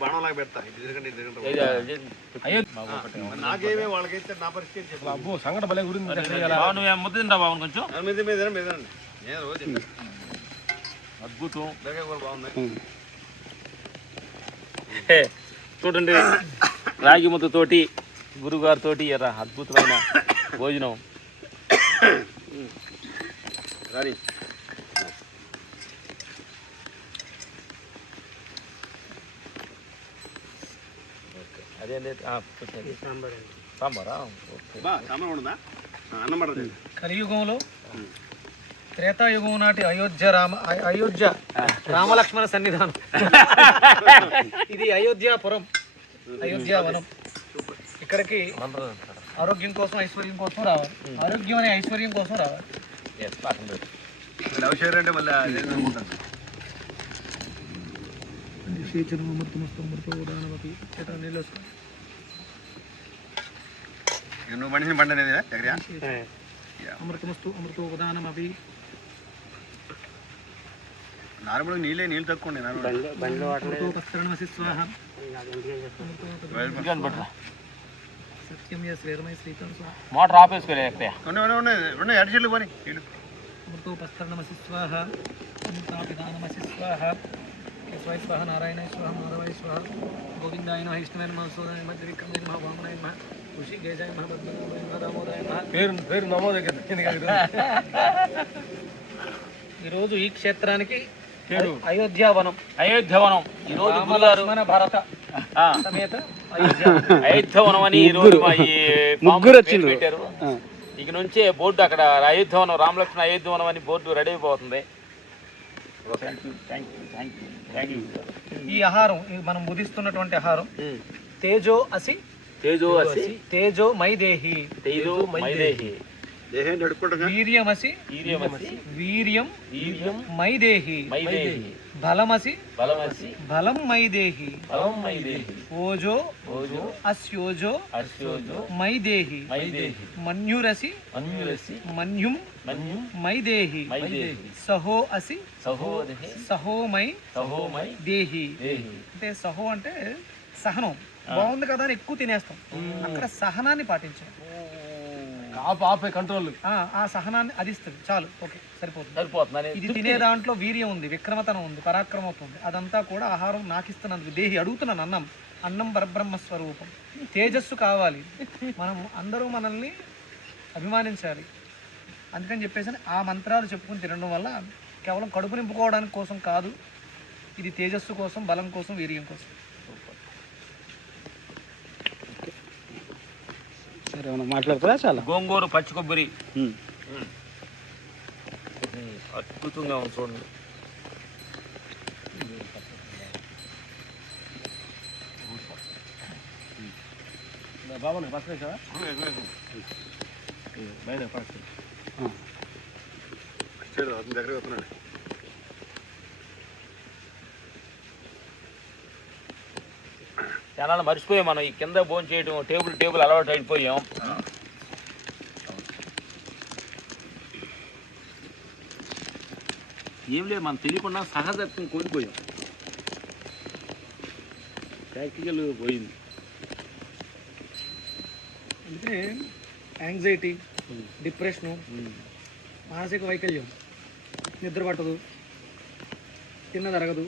బాణంలాగా పెడతా నాకేమే వాళ్ళకైతే నా పరిస్థితి అబ్బో సంగట భలే గురించి ముద్ద తింటా బాబు కొంచెం మీద నేను రోజు అద్భుతం కూర బాగుంది. చూడండి రాగి ముద్దతోటి గురుగారితోటి ఎర్ర అద్భుతమైన భోజనం. అదేంటి సాంబారా? సాంబార్ ఉండదా? అన్నం పడదు. కలియుగంలో త్రేతాయుగం నాటి అయోధ్య రామలక్ష్మణ సన్నిధానం. ఇది అయోధ్యాపురం, అయోధ్యావనం. ఇక్కడికి ఆరోగ్యం కోసం ఐశ్వర్యం కోసం రావాలి. ఆరోగ్యం అనే ఐశ్వర్యం కోసం రావాలి. అంటే మళ్ళీ నువ్వు మనిషిని బండి అనేది అమృతమస్తు అమృతో ఉదానమపి. నార్మల్ నీళ్ళు తక్కువ సత్యం యస్వేరమై శ్రీతం మోటార్ ఆపేసుకోలే అడిచెళ్ళు పోనీ అమృతోపస్తరణమసి స్వాహ అమృతాపిదానమసి స్వాహ స్వై స్వాహ నారాయణ స్వాహ మాధవాయ స్వాహ గోవిందాయ నమః విష్ణువే నమః సోదాయ నమః త్రివిక్రమాయ నమః వామనాయ నమః ఋషికేశాయ నమః పద్మనాభాయ నమః దామోదరాయ నమః. పేరు నమోదు ఈరోజు ఈ క్షేత్రానికి అయోధ్యావనం. అయోధ్యవనం ఈరోజు రామలక్ష్మణ భరత సమేత అయోధ్యవనం అని ఈరోజు ముగ్గురు పెట్టారు. ఇక నుంచే బోర్డు అక్కడ అయోధ్యవనం రామలక్ష్మణ అయోధ్యవనం అని బోర్డు రెడీ అయిపోతుంది. ఈ ఆహారం మనం బుధిస్తున్నటువంటి ఆహారం తేజో అసి తేజో మైదేహి వీర్యమసి వీర్యం మైదేహి బలమసి బలం మైదేహి ఓజో అస్యోజో మైదేహి మన్యురసి మన్యుం మైదేహి సహో అసి సహోమై దేహి. అంటే సహో అంటే సహనం. బాగుంది కదా అని ఎక్కువ తినేస్తాం. అక్కడ సహనాన్ని పాటించాలి. కంట్రోల్ ఆ సహనాన్ని అదిస్తుంది. చాలు, ఓకే, సరిపోతుంది. ఇది తినే దాంట్లో వీర్యం ఉంది, విక్రమతనం ఉంది, పరాక్రమత్వం ఉంది. అదంతా కూడా ఆహారం నాకిస్తున్నందుకు దేహి అడుగుతున్నాను. అన్నం పరబ్రహ్మ స్వరూపం. తేజస్సు కావాలి. మనం అందరూ మనల్ని అభిమానించాలి. అందుకని చెప్పేసి ఆ మంత్రాలు చెప్పుకుని తినడం వల్ల కేవలం కడుపు నింపుకోవడానికి కోసం కాదు, ఇది తేజస్సు కోసం, బలం కోసం, వీర్యం కోసం. మాట్లాడతారా? చాలా గోంగూర పచ్చి కొబ్బరి అద్భుతంగా ఉంది చూడండి. బాబా పక్కన దగ్గర వస్తున్నాడు. చాలా మర్చిపోయాం మనం ఈ కింద భోజనం చేయడం. టేబుల్ అలవాటు అయిపోయాం. ఏం లేదు, మనం తెలియకుండా సహజత్వం కోల్పోయాం. ప్రాక్టికల్ పోయింది. అంటే యాంగ్జైటీ, డిప్రెషను, మానసిక వైకల్యం, నిద్ర పట్టదు, తిన్న జరగదు,